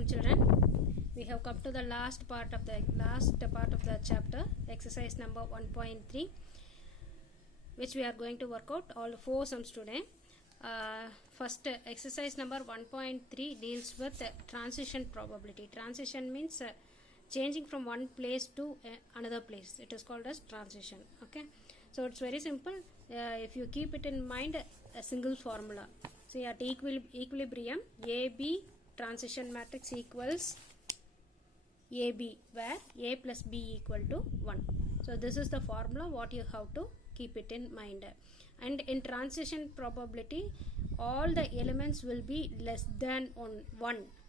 Welcome children. We have come to the last part of the chapter, exercise number 1.3, which we are going to work out all 4 sums today. First, exercise number 1.3 deals with transition probability. Transition means changing from one place to another place. It is called as transition. Okay, so it's very simple. If you keep it in mind, a single formula. See, at equilibrium, AB transition matrix equals AB, where A plus B equal to 1. So this is the formula what you have to keep it in mind. And in transition probability, all the elements will be less than 1,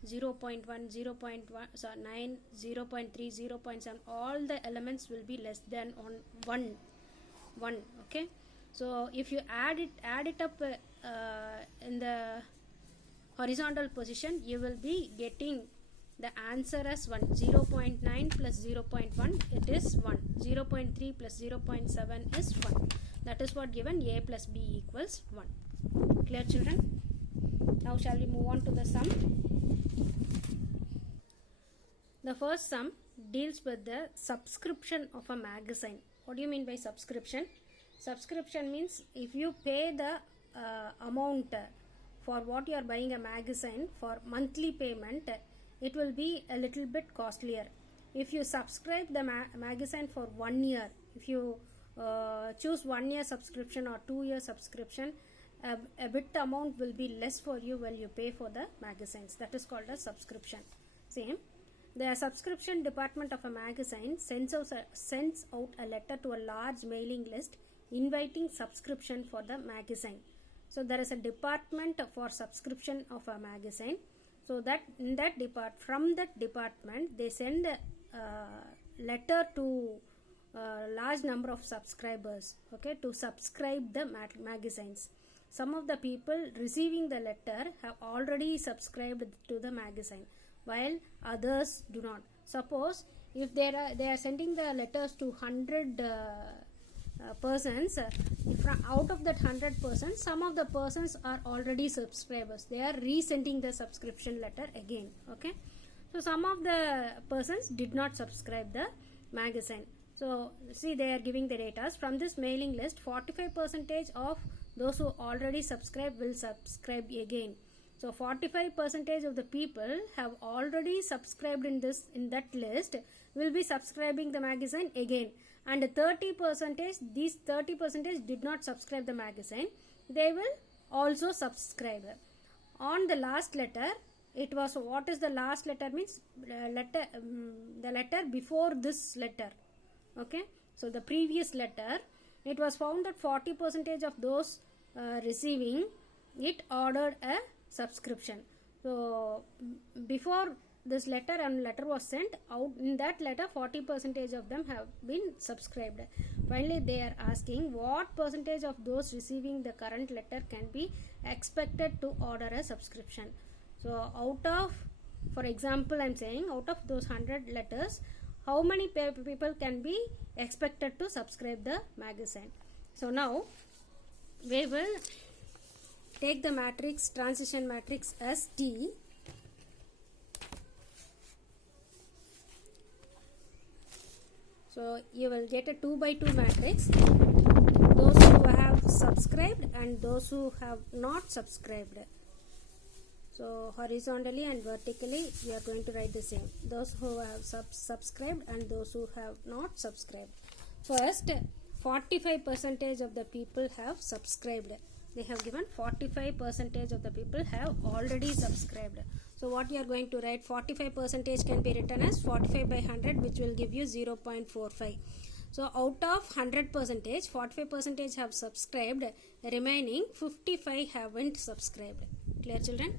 0.1, 0.1, so 9, 0.3, 0.7, all the elements will be less than 1. Okay, so if you add it up in the horizontal position, you will be getting the answer as 1. 0.9 plus 0.1, it is 1. 0.3 plus 0.7 is 1. That is what given A plus B equals 1. Clear, children? Now shall we move on to the sum? The first sum deals with the subscription of a magazine. What do you mean by subscription? Subscription means if you pay the amount for what you are buying a magazine for monthly payment, it will be a little bit costlier. If you subscribe the magazine for 1 year, if you choose 1 year subscription or 2 year subscription, a bit amount will be less for you when you pay for the magazines. That is called as subscription. Same. The subscription department of a magazine sends out a letter to a large mailing list inviting subscription for the magazine. So there is a department for subscription of a magazine. So that in that from that department they send a letter to a large number of subscribers, okay, to subscribe the magazines. Some of the people receiving the letter have already subscribed to the magazine, while others do not. Suppose if they are sending the letters to 100 persons, out of that 100 persons, some of the persons are already subscribers. They are resending the subscription letter again. Okay, so some of the persons did not subscribe the magazine. So see, they are giving the data. From this mailing list, 45% of those who already subscribed will subscribe again. So 45% of the people have already subscribed in that list will be subscribing the magazine again. And 30%, these 30% did not subscribe the magazine, they will also subscribe. On the last letter, it was, what is the last letter means? The letter before this letter. Okay, so the previous letter, it was found that 40% of those receiving it ordered a subscription. So before this letter was sent out, in that letter 40% of them have been subscribed. Finally they are asking what percentage of those receiving the current letter can be expected to order a subscription. So out of, for example, I am saying out of those 100 letters, how many people can be expected to subscribe the magazine? So now we will take the matrix, transition matrix as T. So you will get a 2 by 2 matrix. Those who have subscribed and those who have not subscribed. So horizontally and vertically we are going to write the same. Those who have subscribed and those who have not subscribed. First, 45% of the people have subscribed. They have given 45% of the people have already subscribed. So what you are going to write, 45% can be written as 45 by 100, which will give you 0.45. So out of 100%, 45% have subscribed, remaining 55 haven't subscribed. Clear, children?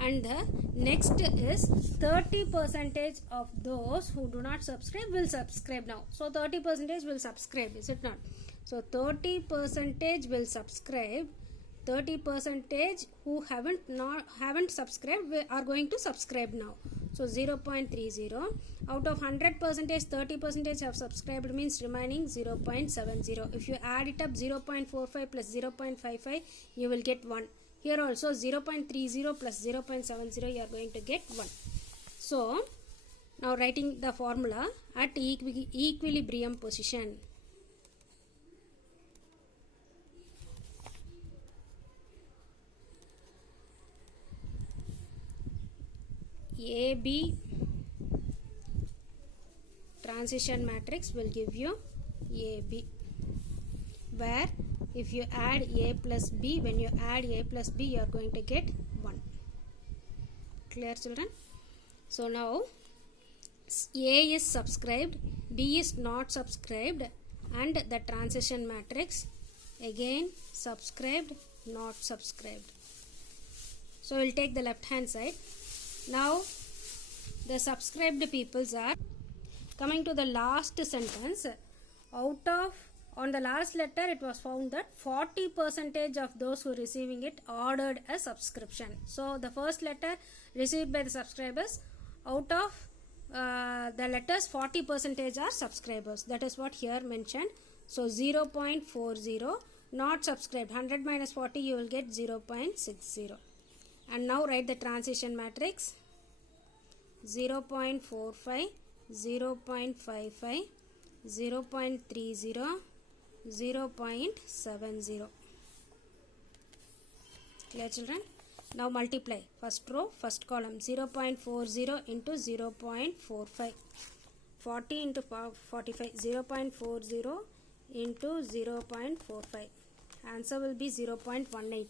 And the next is 30% of those who do not subscribe will subscribe now. So 30% will subscribe, is it not? So 30% will subscribe. 30% who haven't subscribed are going to subscribe now. So 0.30. Out of 100%, 30% have subscribed means remaining 0.70. If you add it up, 0.45 plus 0.55, you will get 1. Here also 0.30 plus 0.70, you are going to get 1. So now writing the formula at equilibrium position. AB transition matrix will give you AB, where if you add A plus B, when you add A plus B, you are going to get 1. Clear, children? So now A is subscribed, B is not subscribed, and the transition matrix again subscribed, not subscribed. So we'll take the left hand side. Now the subscribed peoples are coming to the last sentence. On the last letter, it was found that 40% of those who receiving it ordered a subscription. So the first letter received by the subscribers, out of the letters 40% are subscribers. That is what here mentioned. So 0.40 not subscribed. 100 minus 40, you will get 0.60. And now write the transition matrix. 0.45, 0.55, 0.30, 0.70. Clear, children? Now multiply. First row, first column. 0.40 into 0.45. 40 into 45. 0.40 into 0.45. Answer will be 0.18.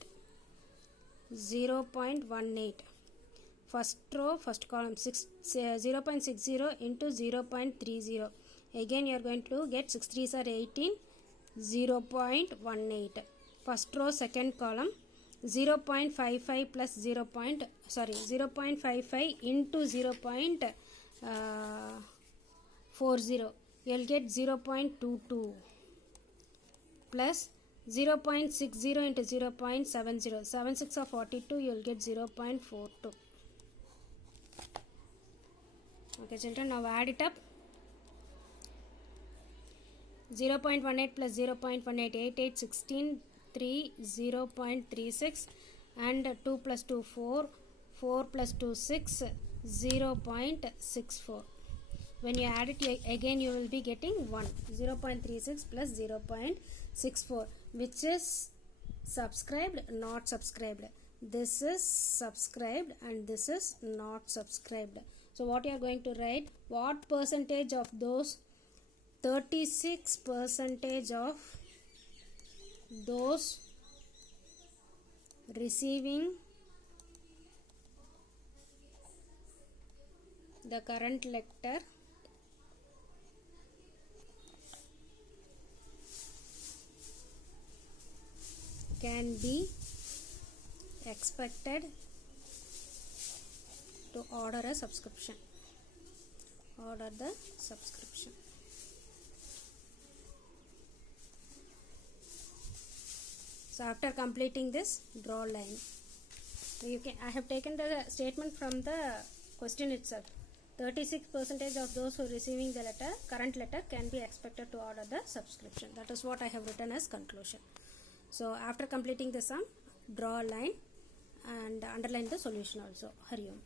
0.18. First row, first column. 0.60 into 0.30. Again you are going to get 6 3s are 18. 0.18. First row, second column. 0.55 plus 0.55 into 0.40. You will get 0.22 plus 0.60 into 0.70. 76 or 42, you will get 0.42. Okay, children, now add it up. 0.18 plus 0.18, 8, 8, 16, 3, 0.36, and 2 plus 2, 4, 4 plus 2, 6, 0.64. When you add it again, you will be getting 1. 0.36 plus 0.64, which is subscribed, not subscribed. This is subscribed and this is not subscribed. So what you are going to write? What percentage of those? 36% of those receiving the current letter can be expected to order a subscription. Order the subscription. So after completing this, draw line. I have taken the statement from the question itself. 36% of those who are receiving the current letter can be expected to order the subscription. That is what I have written as conclusion. So after completing the sum, draw a line and underline the solution also. Hari Om.